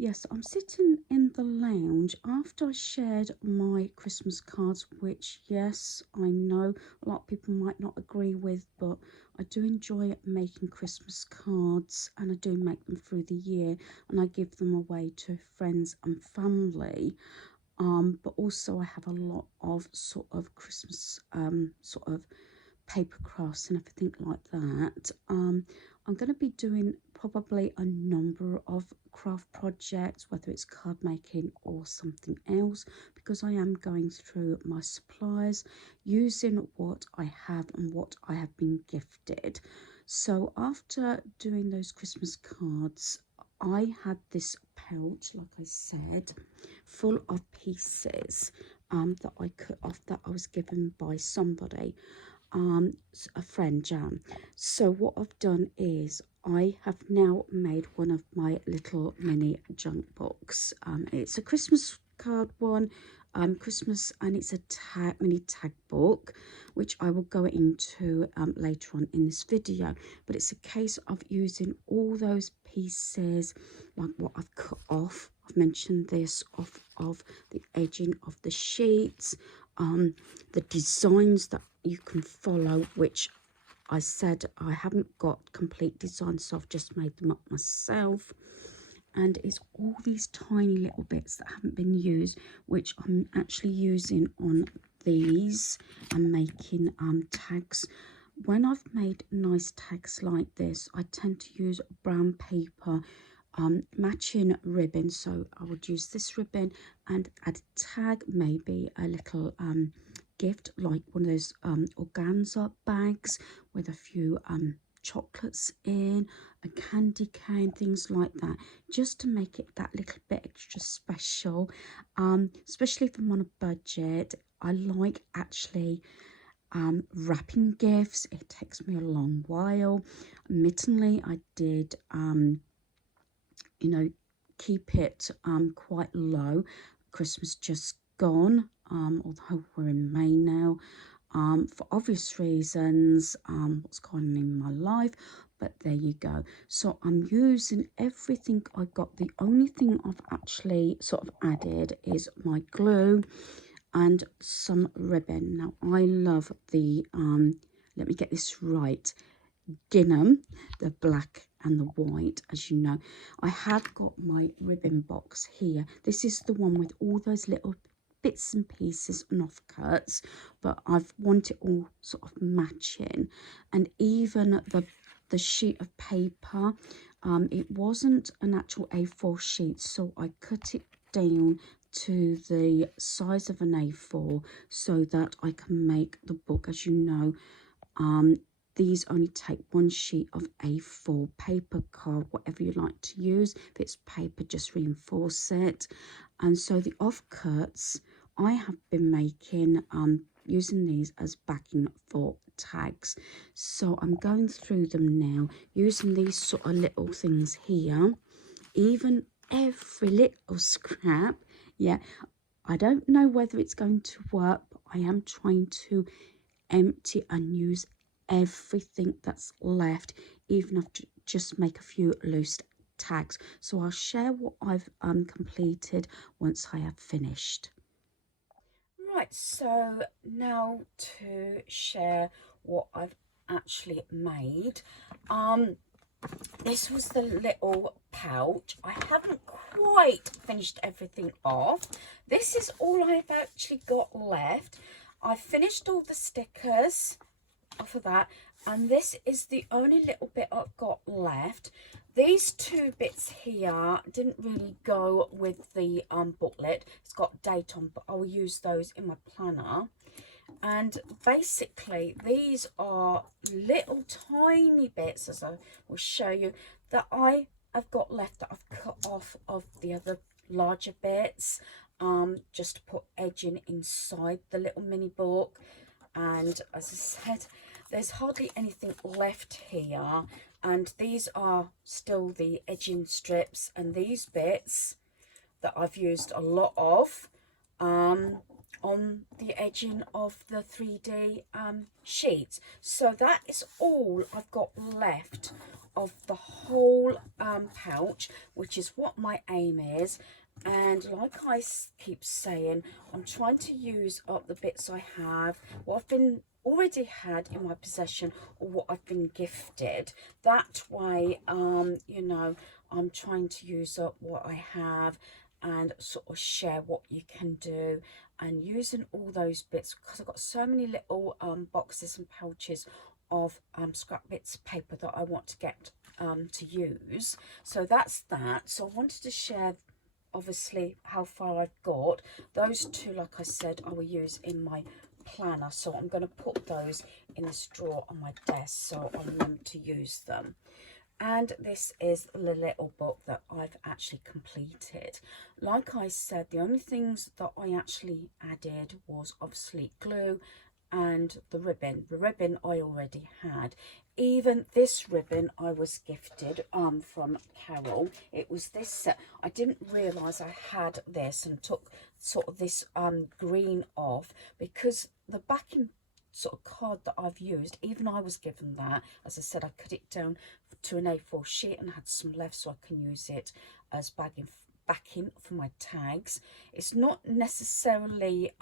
Yes, I'm sitting in the lounge after I shared my Christmas cards, which, yes, I know a lot of people might not agree with, but I do enjoy making Christmas cards and I do make them through the year and I give them away to friends and family. But also I have a lot of sort of Christmas sort of paper crafts and everything like that. I'm going to be doing probably a number of craft projects, whether it's card making or something else, because I am going through my supplies using what I have and what I have been gifted. So after doing those Christmas cards, I had this pouch, like I said, full of pieces that I cut off that I was given by somebody, a friend, Jan. So what I've done is I have now made one of my little mini junk books. It's a Christmas card one, Christmas, and it's a mini tag book, which I will go into later on in this video. But it's a case of using all those pieces, like what I've cut off. I've mentioned this of the edging of the sheets, the designs that you can follow, which I said I haven't got complete designs, so I've just made them up myself. And it's all these tiny little bits that haven't been used, which I'm actually using on these and making tags. When I've made nice tags like this, I tend to use brown paper, matching ribbon. So I would use this ribbon and add a tag, maybe a little gift like one of those organza bags with a few chocolates in, a candy cane, things like that, just to make it that little bit extra special. Especially if I'm on a budget, I like actually wrapping gifts. It takes me a long while. Admittedly, I did you know, keep it quite low. Christmas just gone, although we're in May now, for obvious reasons, what's going on in my life. But there you go. So I'm using everything I got. The only thing I've actually sort of added is my glue and some ribbon. Now I love the let me get this right, gingham, the black and the white. As you know, I have got my ribbon box here. This is the one with all those little bits and pieces and offcuts, but I've wanted it all sort of matching. And even the sheet of paper, it wasn't an actual A4 sheet, so I cut it down to the size of an A4 so that I can make the book. As you know, these only take one sheet of A4 paper, card, whatever you like to use. If it's paper, just reinforce it. And so the offcuts I have been making, using these as backing for tags. So I'm going through them now, using these sort of little things here, even every little scrap. Yeah, I don't know whether it's going to work, but I am trying to empty and use everything that's left, even if I just make a few loose tags. So I'll share what I've completed once I have finished. Right, so now to share what I've actually made. This was the little pouch. I haven't quite finished everything off. This is all I've actually got left. I've finished all the stickers off of that, and this is the only little bit I've got left. These two bits here didn't really go with the booklet. It's got a date on, but I will use those in my planner. And basically these are little tiny bits, as I will show you, that I have got left that I've cut off of the other larger bits, just to put edging inside the little mini book. And as I said, there's hardly anything left here, and these are still the edging strips, and these bits that I've used a lot of, on the edging of the 3D sheet. So that is all I've got left of the whole pouch, which is what my aim is. And like I keep saying, I'm trying to use up the bits I have, what I've been already had in my possession, or what I've been gifted. That way, you know, I'm trying to use up what I have and sort of share what you can do, and using all those bits, because I've got so many little boxes and pouches of scrap bits of paper that I want to get to use. So that's that. So I wanted to share obviously how far I've got. Those two, like I said, I will use in my planner, so I'm going to put those in this drawer on my desk so I remember to use them. And this is the little book that I've actually completed. Like I said, the only things that I actually added was obviously glue and the ribbon. The ribbon I already had. Even this ribbon I was gifted from Carol. It was this set. I didn't realise I had this, and took sort of this green off, because the backing sort of card that I've used, even I was given that. As I said, I cut it down to an A4 sheet and had some left, so I can use it as backing for my tags. It's not necessarily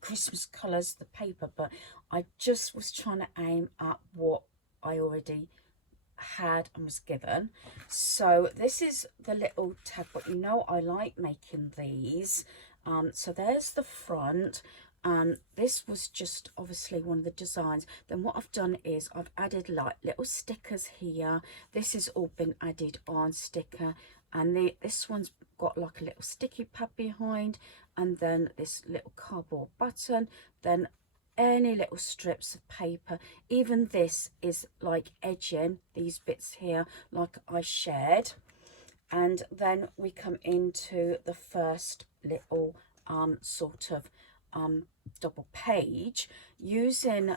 Christmas colours, the paper, but I just was trying to aim at what I already had and was given. So this is the little tag, but you know I like making these. So there's the front. This was just obviously one of the designs. Then what I've done is I've added like little stickers here. This has all been added on sticker, and this one's got like a little sticky pad behind, and then this little cardboard button, then any little strips of paper. Even this is like edging, these bits here, like I shared. And then we come into the first little sort of double page, using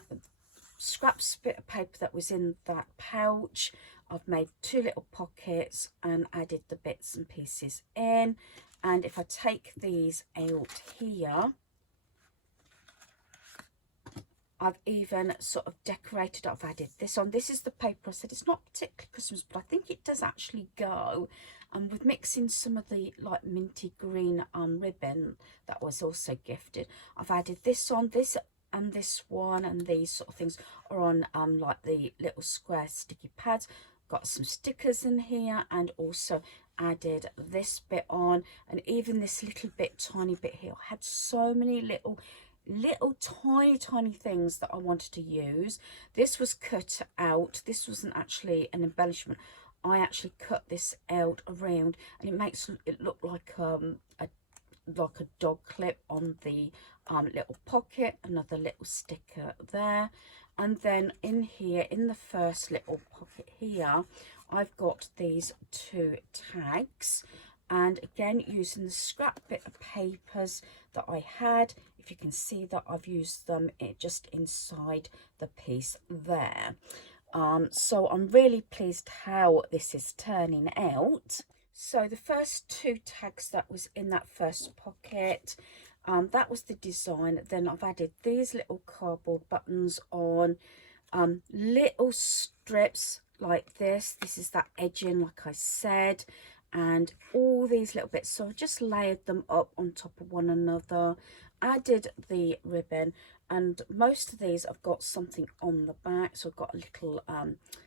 scraps bit of paper that was in that pouch. I've made two little pockets and added the bits and pieces in. And if I take these out here, I've even sort of decorated. I've added this on. This is the paper. I said it's not particularly Christmas, but I think it does actually go. And with mixing some of the like minty green ribbon that was also gifted, I've added this on. This and this one and these sort of things are on like the little square sticky pads. Got some stickers in here, and also added this bit on, and even this little bit, tiny bit here. I had so many little tiny things that I wanted to use. This was cut out. This wasn't actually an embellishment. I actually cut this out around, and it makes it look like a dog clip on the little pocket. Another little sticker there. And then in here, in the first little pocket here, I've got these two tags. And again, using the scrap bit of papers that I had, if you can see that I've used them just inside the piece there. So I'm really pleased how this is turning out. So the first two tags that was in that first pocket, that was the design. Then I've added these little cardboard buttons on, little strips like this. This is that edging, like I said, and all these little bits. So I just layered them up on top of one another, added the ribbon, and most of these I've got something on the back. So I've got a little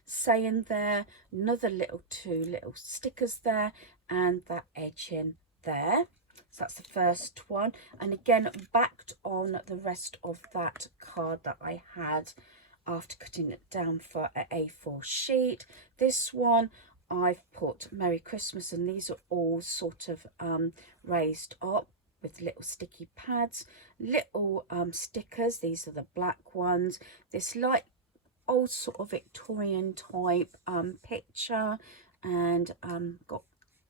saying there, another two little stickers there, and that edging there. So that's the first one. And again, backed on the rest of that card that I had after cutting it down for an A4 sheet. This one I've put Merry Christmas, and these are all sort of raised up with little sticky pads, little stickers. These are the black ones. This like old sort of Victorian type picture, and got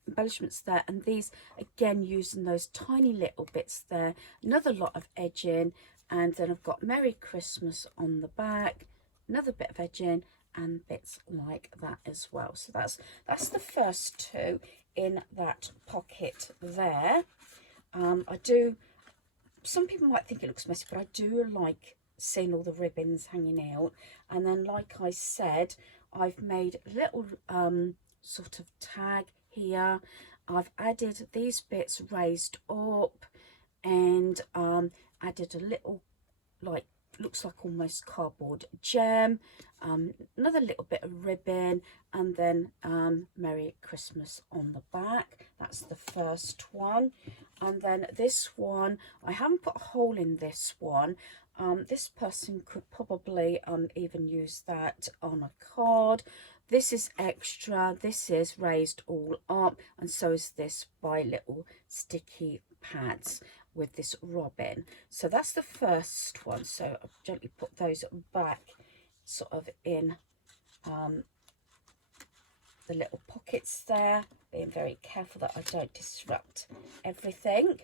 embellishments there, and these again using those tiny little bits there, another lot of edging, and then I've got Merry Christmas on the back, another bit of edging, and bits like that as well. So that's the first two in that pocket there. I do some people might think it looks messy, but I do like seeing all the ribbons hanging out. And then, like I said, I've made a little sort of tag here. I've added these bits raised up, and added a little, like, looks like almost cardboard gem, another little bit of ribbon, and then Merry Christmas on the back. That's the first one. And then this one, I haven't put a hole in this one. This person could probably even use that on a card. This is extra, this is raised all up, and so is this by little sticky pads with this robin. So that's the first one. So I'll gently put those back sort of in the little pockets there, being very careful that I don't disrupt everything.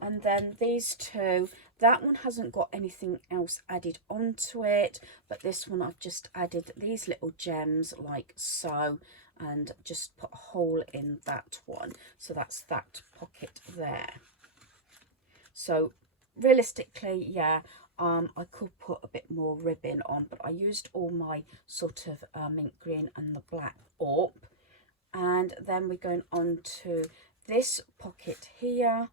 And then these two, that one hasn't got anything else added onto it, but this one I've just added these little gems like so, and just put a hole in that one. So that's that pocket there. So realistically, yeah, I could put a bit more ribbon on, but I used all my sort of mint green and the black up. And then we're going on to this pocket here.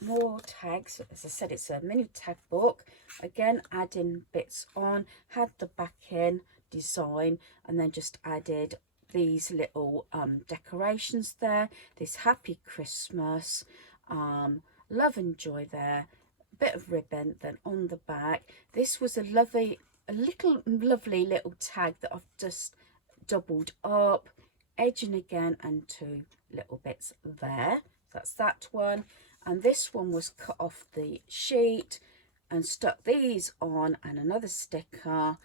More tags. As I said, it's a mini tag book. Again, adding bits on, had the backing design, and then just added these little decorations there. This Happy Christmas, love and joy there, bit of ribbon. Then on the back, this was a lovely little tag that I've just doubled up, edging again, and two little bits there. So that's that one. And this one was cut off the sheet and stuck these on, and another sticker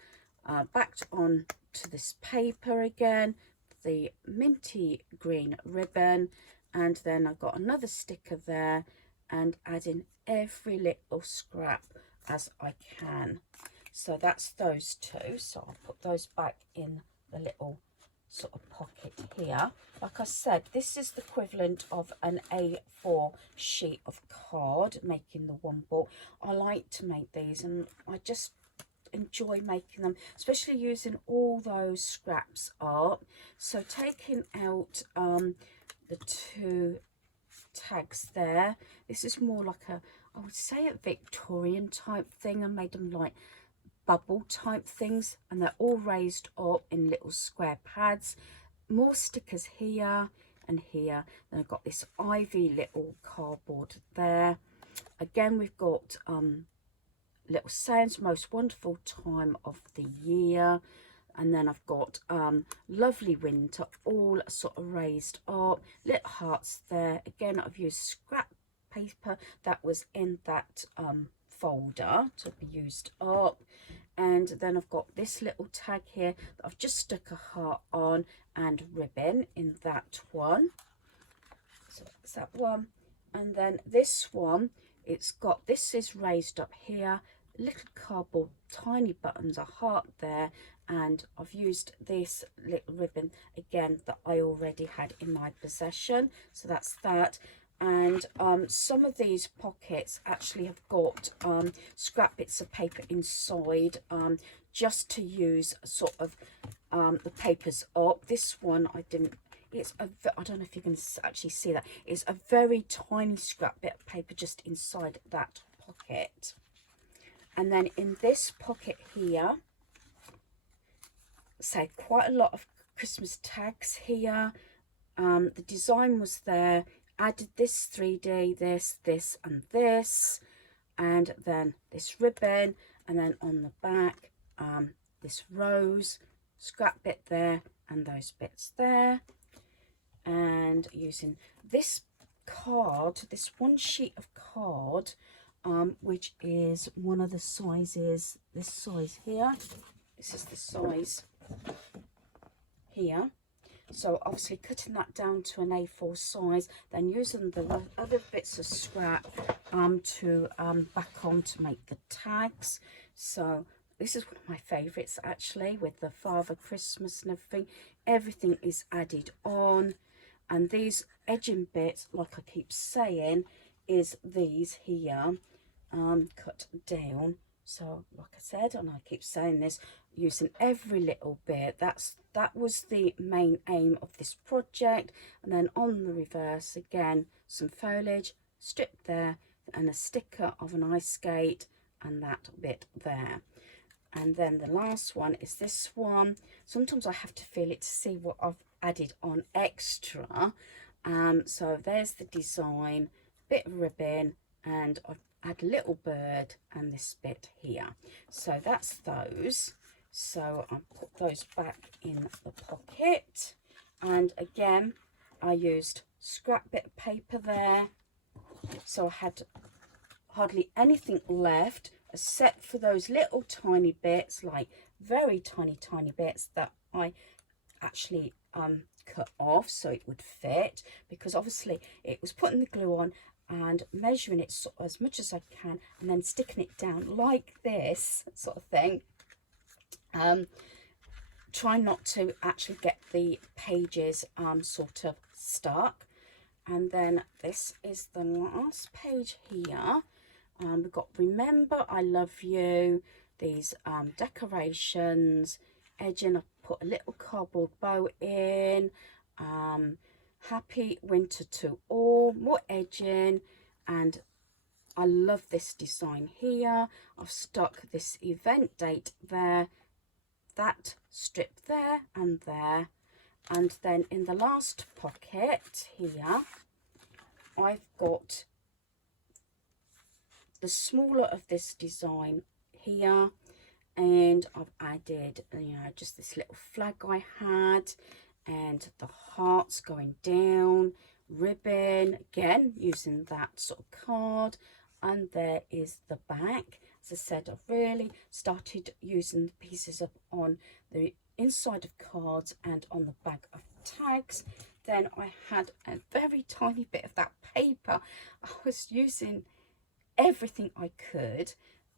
backed on to this paper again, the minty green ribbon, and then I've got another sticker there, and adding every little scrap as I can. So that's those two. So I'll put those back in the little sort of pocket here. Like I said, this is the equivalent of an A4 sheet of card, making the one book. I like to make these, and I just enjoy making them, especially using all those scraps up. So taking out the two tags there, this is more like a, I would say, a Victorian type thing. I made them like bubble type things, and they're all raised up in little square pads. More stickers here and here. Then I've got this ivy little cardboard there. Again, we've got little sayings, most wonderful time of the year. And then I've got lovely winter, all sort of raised up, little hearts there. Again, I've used scrap paper that was in that folder to be used up. And then I've got this little tag here that I've just stuck a heart on, and ribbon in that one. So that's that one. And then this one, it's got, this is raised up here, little cardboard tiny buttons, a heart there, and I've used this little ribbon again that I already had in my possession. So that's that. And some of these pockets actually have got scrap bits of paper inside, just to use sort of the papers up. This one I didn't, it's a, I don't know if you can actually see that, it's a very tiny scrap bit of paper just inside that pocket. And then in this pocket here, say quite a lot of Christmas tags here. The design was there. Added this 3D, this and this, and then this ribbon, and then on the back this rose scrap bit there, and those bits there. And using this card, this one sheet of card, which is one of the sizes, this size here, this is the size here. So obviously cutting that down to an A4 size, then using the other bits of scrap to back on to make the tags. So this is one of my favourites actually, with the Father Christmas and everything. Everything is added on, and these edging bits, like I keep saying, is these here, cut down. So like I said, and I keep saying this, using every little bit. That was the main aim of this project. And then on the reverse again, some foliage stripped there, and a sticker of an ice skate, and that bit there. And then the last one is this one. Sometimes I have to feel it to see what I've added on extra. So there's the design, bit of ribbon, and I've add a little bird and this bit here. So that's those. So I'll put those back in the pocket. And again, I used scrap bit of paper there. So I had hardly anything left except for those little tiny bits, like very tiny bits that I actually cut off so it would fit, because obviously it was putting the glue on and measuring it as much as I can and then sticking it down like this sort of thing. Try not to actually get the pages sort of stuck. And then this is the last page here. We've got Remember I Love You, these decorations, edging. I put a little cardboard bow in, Happy Winter to All, more edging, and I love this design here. I've stuck this event date there, that strip there and there. And then in the last pocket here, I've got the smaller of this design here, and I've added, you know, just this little flag I had, and the hearts going down, ribbon, again using that sort of card, and there is the back. As I said, I've really started using the pieces up on the inside of cards and on the back of tags. Then I had a very tiny bit of that paper. I was using everything I could.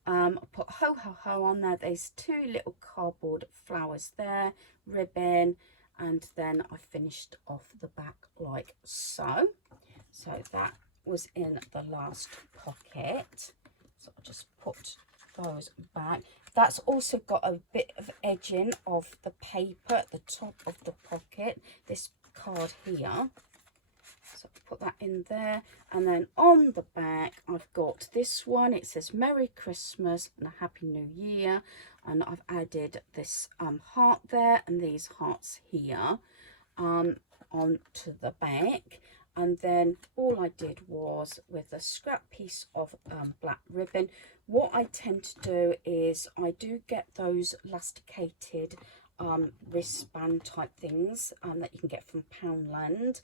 I put ho ho ho on there. There's two little cardboard flowers there, ribbon, and then I finished off the back like so. So that was in the last pocket. So I'll just put those back. That's also got a bit of edging of the paper at the top of the pocket, this card here. So put that in there, and then on the back I've got this one. It says Merry Christmas and a Happy New Year, and I've added this heart there and these hearts here onto the back. And then all I did was, with a scrap piece of black ribbon, what I tend to do is I do get those elasticated wristband type things that you can get from Poundland,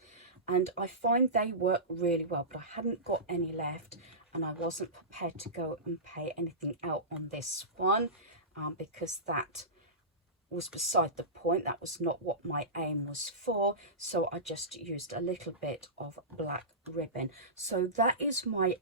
and I find they work really well, but I hadn't got any left, and I wasn't prepared to go and pay anything out on this one because that was beside the point. That was not what my aim was for, so I just used a little bit of black ribbon. So that is my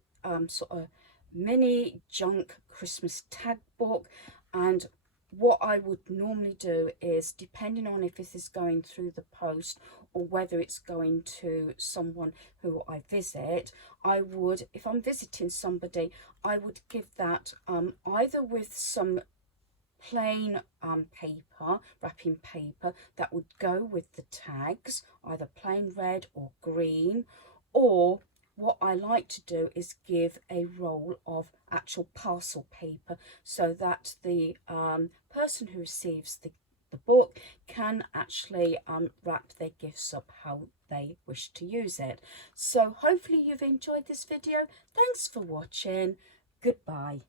sort of mini junk Christmas tag book. And what I would normally do is, depending on if this is going through the post or whether it's going to someone who I visit, I would, if I'm visiting somebody, I would give that either with some plain paper, wrapping paper that would go with the tags, either plain red or green, or what I like to do is give a roll of actual parcel paper so that the person who receives the book can actually wrap their gifts up how they wish to use it. So hopefully you've enjoyed this video. Thanks for watching. Goodbye.